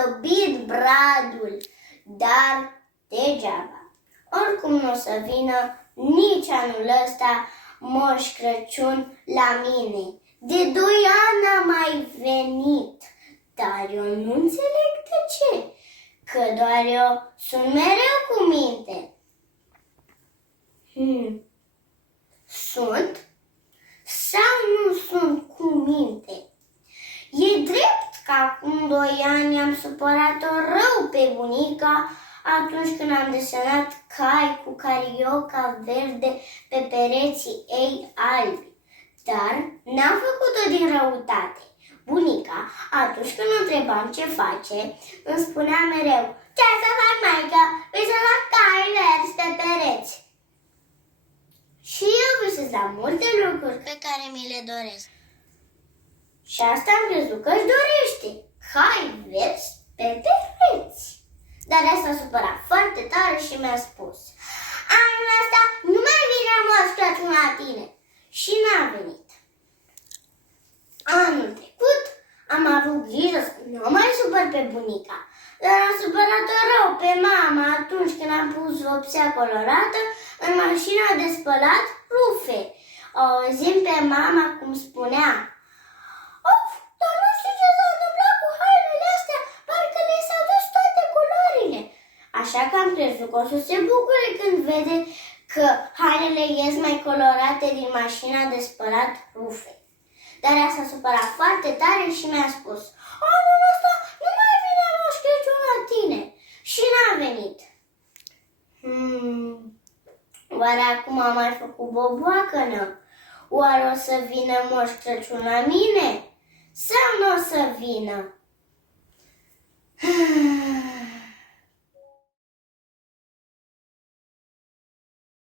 împodobit bradul, dar degeaba. Oricum nu o să vină nici anul ăsta Moș Crăciun la mine. De 2 ani n-a mai venit, dar eu nu înțeleg de ce, că doar eu sunt mereu cu minte. Sunt sau nu sunt cu minte? E drept că acum 2 ani am supărat-o rău pe bunica atunci când am desenat cai cu carioca verde pe pereții ei albi. Dar n-am făcut-o din răutate. Bunica, atunci când o întrebam ce face, îmi spunea mereu: ce să fac, maică? Visez la cai verzi pe pereți. Și eu visez la multe lucruri pe care mi le doresc. Și asta am crezut că își dorește, cai verzi pe pereți. Dar asta s-a supărat foarte tare și mi-a spus: anul ăsta nu mai vine Moș Crăciun la tine. Și n-a venit. Anul trecut am avut grijă să nu mai supăr pe bunica, dar am supărat-o rău pe mama atunci când am pus vopsea colorată în mașina de spălat rufe. O auzim pe mama cum spunea: of, dar nu știu ce s-a întâmplat cu hainele astea, parcă le s-au dus toate culorile. Așa că am crezut că o să se bucure când vede că hainele ies mai colorate din mașina de spălat rufe. Dar ea s-a supărat foarte tare și mi-a spus: anul ăsta nu mai vine Moș Crăciun la tine. Și n-a venit. Oare acum am mai făcut boboacănă? Oare o să vină Moș Crăciun la mine? Sau nu o să vină?